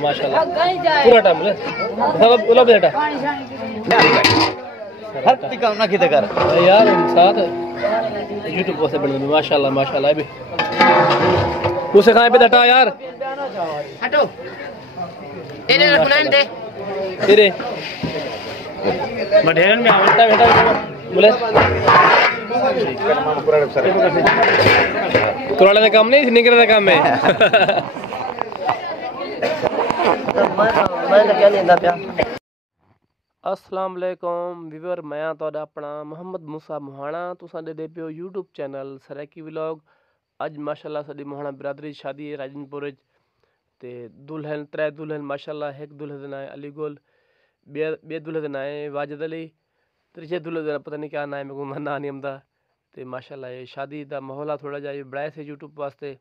माशाल्लाह माशाल्लाह पूरा टाइम बोले सब बोला बेटा हर काम ना किते कर यार साथ यूट्यूब से बन माशाल्लाह माशाल्लाह भी उसे कहां पे डटा यार हटो तेरे रखना दे तेरे मढेरन में आवता बेटा बोले तुराले का काम नहीं निकले का काम है मैं क्या लेंदा पिया अस्सलाम वालेकुम व्यूअर मैं ਤੁਹਾਡਾ अपना मोहम्मद मूसा मोहाना तुसां दे पियो यूट्यूब चैनल सरैकी व्लॉग अज माशाल्लाह साडी मोहाना बिरादरी शादी है राजनपुर ते दुल्हन त्रै दुल्हन माशाल्लाह एक दुल्हन दा नाम है अली गोल बे दुल्हन दा नाम है वाजिद अली त्रीजे दुल्हन दा पता नहीं क्या नाम है मेरे को ना नहीं आंदा ते माशाल्लाह ये शादी दा माहौल थोड़ा जा बनाया से यूट्यूब वास्ते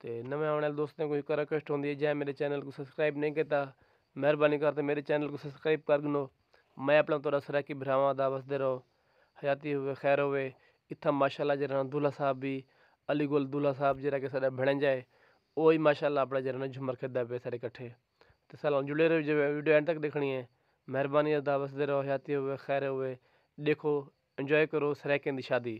ते नवे आने वाले दोस्तों को एक रिक्वेस्ट होंदी है जै मेरे चैनल को सब्सक्राइब नहीं करता मेहरबानी करते मेरे चैनल को सब्सक्राइब कर दो मैं अपना थोड़ा सरैकी भरावां दा वसदे रहो हयाती हुए खैर हुए इतना माशाल्लाह जरा दूल्हा साहब भी अली गोल दूल्हा साहब जरा के सारा भण जाए वही माशाल्लाह अपना जरा झुमर खेदा पे सारे इकट्ठे तो साल जुड़े रहो जो वीडियो एंड तक देखनी है मेहरबानी अदा वसदे रहो हयाती हुए खैर हुए देखो एंजॉय करो सरैकी दी शादी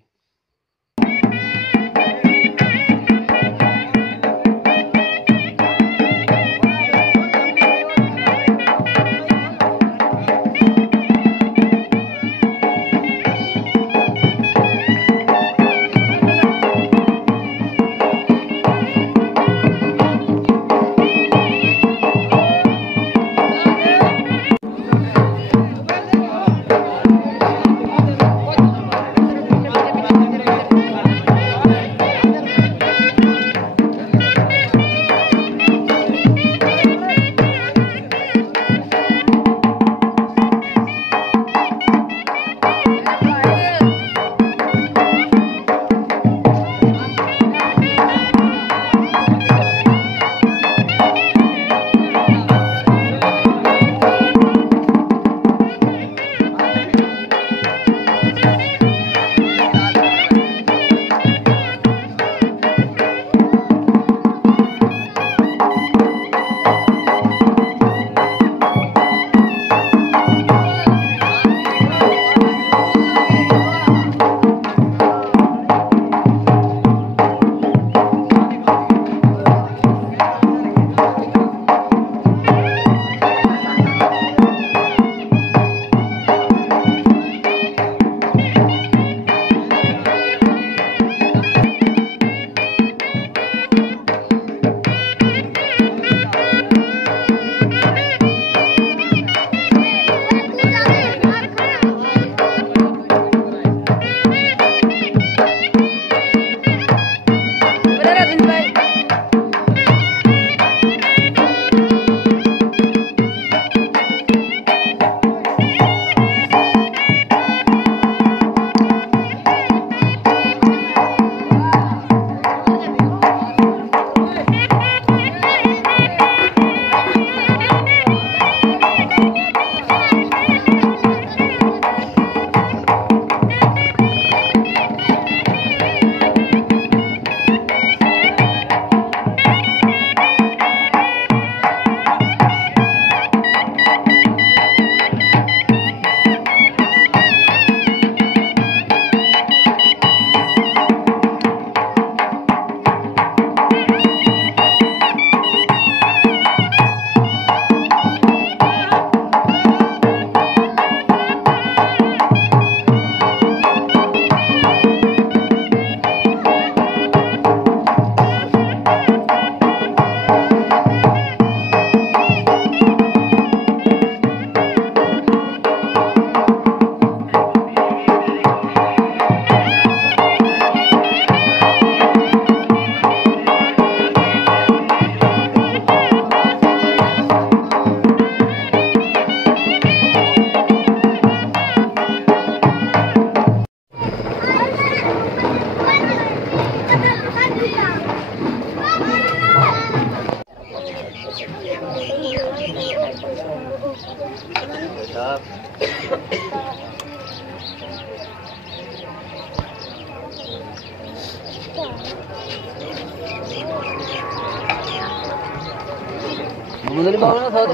मुझे बाबा ना साथ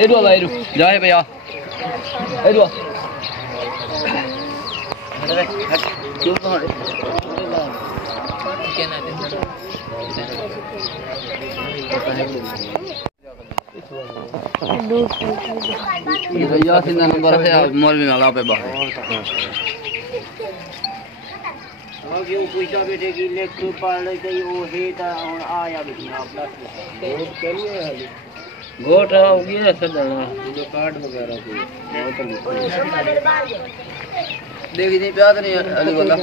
ए दो भाई जाए भैया ए दो क्यों तो ये या सिंधा नंबर है मौलवी नाला पे बाहर और क्यों पूछा बेटे की लेख पढ़ गई वो है ता और आया बेटी आपका गोट हो गया सदना जो कार्ड वगैरह को देखी नहीं प्याद नहीं अली वाला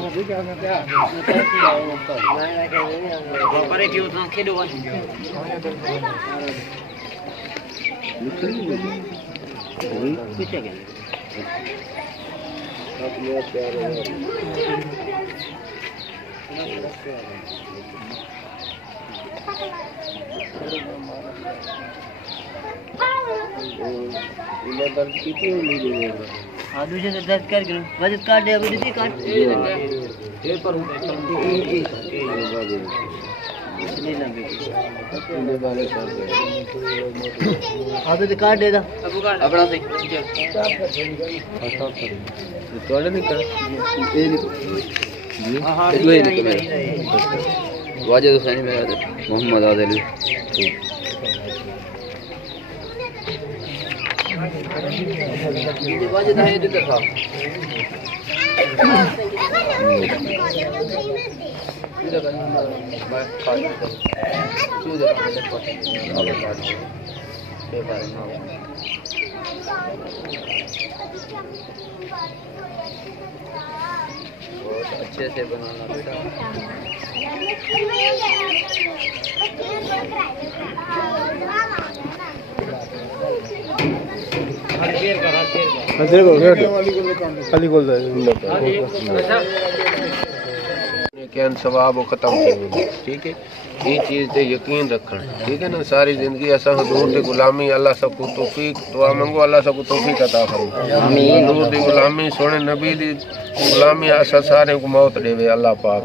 पर क्यों तो खेलो कुछ है हाँ दूसरे से दर्द कर करो बजट कार्ड दे अभी दीदी कार्ड हाँ तो कार्ड दे दो अपना से थोड़े नहीं कर हाँ वाजिद हुसैनी मेरा मोहम्मद आदिल वाजिद है इधर था बहुत अच्छे से बनाना बेटा खाली गोल कैन सवाब खत्म थी ठीक है ये चीज़ ते यकीन रखना ठीक है ना सारी ज़िंदगी असा हजूर दी गुलामी अल्लाह सबको तौफीक दुआ मंगो अल्लाह सबको तौफीक अता फरमाए हजूर दी गुलामी सोने नबी दी गुलामी असा सारे को मौत देवे अल्लाह पाक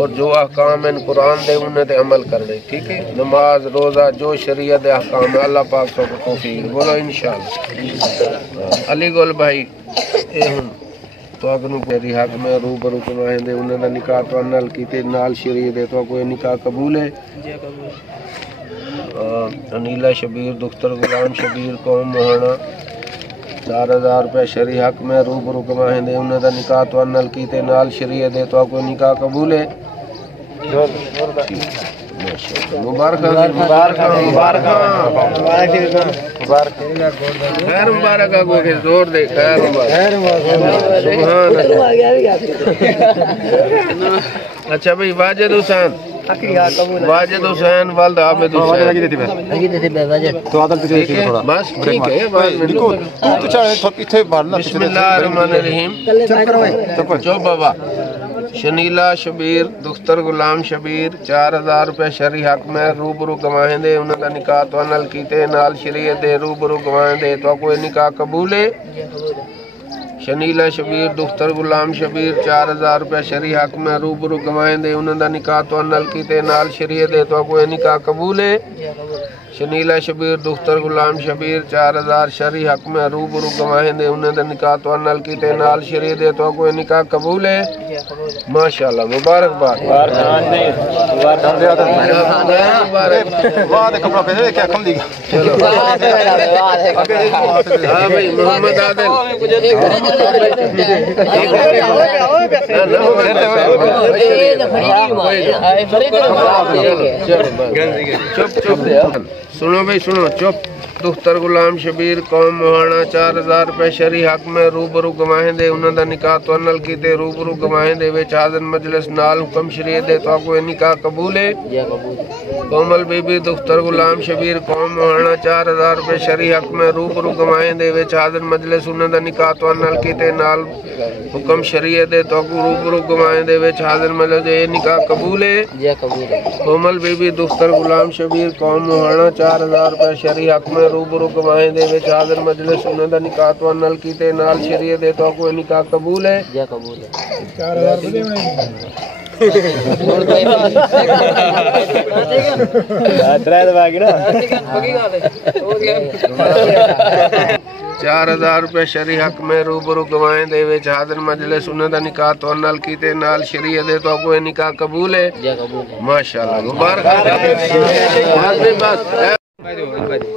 और जो अहकाम इन कुरान दे उन्हें ते अमल करने ठीक है नमाज रोज़ा जो शरीयत दे अहकाम है अल्लाह पाक सबको तौफीक बोलो इंशाअल्लाह अली गोल भाई ए हुन तो अगनू मेरी हक में रूबरू करवाएंदे उन्हें दा निकाह तो नल कीते नाल शरीयत दे तो कोई निकाह कबूल है जी कबूल अनीला शबीर दुख्तर गुलाम शबीर कौम मोहना 4000 रुपये शरी हक में रूबरू करवाएंदे उन्हें दा निकाह तो नल कीते नाल शरीयत दे तो कोई निकाह कबूल है मुबारक मुबारक मुबारक खैर मुबारक आगो के जोर दे खैर मुबारक अच्छा भाई वाजिद हुसैन वाजिद हुसैन वालिद आबिद हुसैन तो आदल पे थोड़ा बस ठीक है बिस्मिल्लाहिर्रहमानिर्रहीम चुप बाबा शनीला शबीर दुख्तर गुलाम शबीर 4000 रुपये शरी हक में रूबरू गवाहेंदे उन्हें दा निकाह तो नल कीते नाल शरीयत दे रूबरू गवाहेंदे तो कोई निकाह कबूल है शनीला शबीर दुख्तर गुलाम शबीर 4000 रुपये शरी हक में रूबरू गवाहेंदे उन्हें दा निकाह तो नल कीते नाल शरीयत दे तो कोई निकाह कबूल है शनीला शबीर दुख्तर गुलाम शबीर 4000 शरी हक में रूबरू गवाहेंदे उन्हें दा निकाह तो नल कीते नाल शरीयत दे तो कोई निकाह कबूल है माशाल्लाह मुबारकबाद चलो हाँ भाई मोहम्मद आदिल चुप चुप सुनो भाई सुनो चुप दुख्तर गुलाम शबीर कौम मोहाना 4000 रुपये शरी हक में रूबरू गवाहेंदे उन्हें दा निकाह तो नल कीते रूबरू गवाहेंदे विच हाज़िर मजलिस नाल हुक्म शरीयत दे तो कोई निकाह कबूल है कोमल बीबी दुख्तर गुलाम शबीर कौम मोहाना 4000 रुपये शरी हक में रूबरू गवाहेंदे विच हाज़िर मजलिस उन्हें दा निकाह तो नल कीते नाल हुक्म शरीयत दे तो रूबरू गवाए दे विच हाजिर मिले जे निकाह कबूल है जी कबूल है कोमल बीबी दुख्तर गुलाम शबीर कौम मुहाना 4000 रुपए शरी हक में रूबरू गवाए दे विच हाजिर मजलिस उन्हां दा निकाह तो नल कीते नाल शरीयत दे तो कोई निकाह कबूल है जी कबूल है 4000 रुपए शरी हक में रूबरू गवाए दे विच हाजिर मजलिस उन्हां दा निकाह तो नल कीते नाल शरीयत दे तो कोई निकाह कबूल है जी कबूल है माशाअल्लाह मुबारक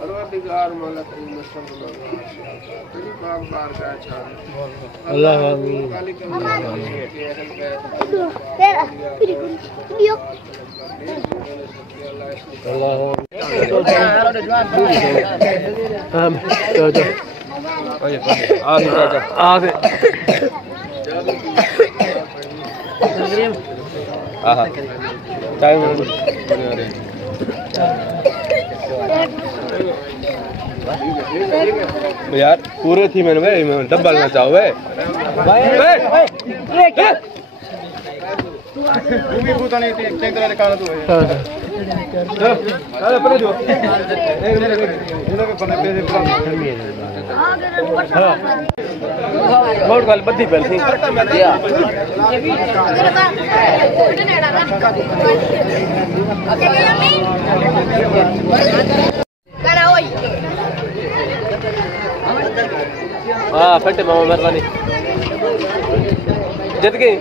परवरदिगार मौला करीम सल्लल्लाहु अलैहि वसल्लम तेरी पाक बारगाह चाहे अल्लाह आमीन यार पूरे थी मैंने भाई मैं डब्बा लेना चाहूँ भाई बद्दी पैल थी हाँ फटे मामा मेहरबानी जित गई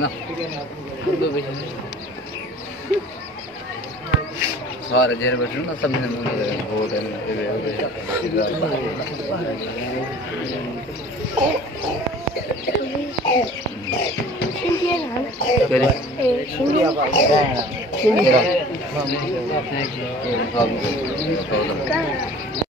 ना सारे जेर बैठे ना सब ने मुंह लगे बहुत है